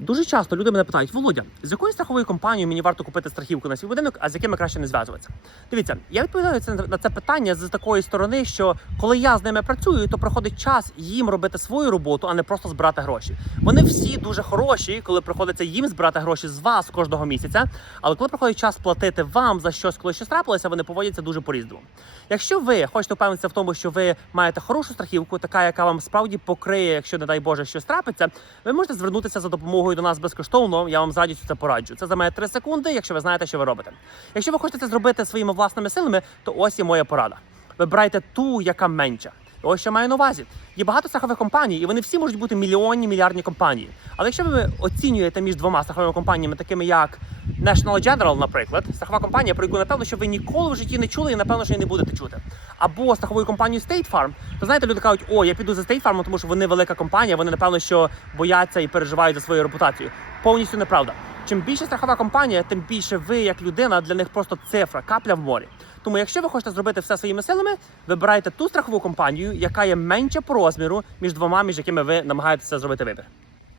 Дуже часто люди мене питають: Володя, з якою страховою компанією мені варто купити страхівку на свій будинок, а з якими краще не зв'язуватися? Дивіться, я відповідаю це на це питання з такої сторони, що коли я з ними працюю, то проходить час їм робити свою роботу, а не просто збирати гроші. Вони всі дуже хороші, коли приходиться їм збирати гроші з вас кожного місяця. Але коли приходить час платити вам за щось, коли щось трапилося, вони поводяться дуже по-різному. Якщо ви хочете впевнитися в тому, що ви маєте хорошу страхівку, така, яка вам справді покриє, якщо не дай Боже щось трапиться, ви можете звернутися за допомогою до нас безкоштовно. Я вам з радістю це пораджу. Це займає 3 секунди, якщо ви знаєте, що ви робите. Якщо ви хочете це зробити своїми власними силами, то ось і моя порада. Вибирайте ту, яка менша. Ось що маю на увазі. Є багато страхових компаній, і вони всі можуть бути мільйонні мільярдні компанії. Але якщо ви оцінюєте між двома страховими компаніями, такими як National General, наприклад, страхова компанія, про яку напевно, що ви ніколи в житті не чули і напевно, що і не будете чути. Або страховою компанією State Farm, то знаєте, люди кажуть, о, я піду за State Farm, тому що вони велика компанія, вони напевно, що бояться і переживають за свою репутацію. Повністю неправда. Чим більше страхова компанія, тим більше ви, як людина, для них просто цифра, капля в морі. Тому, якщо ви хочете зробити все своїми силами, вибирайте ту страхову компанію, яка є менша по розміру між двома, між якими ви намагаєтеся зробити вибір.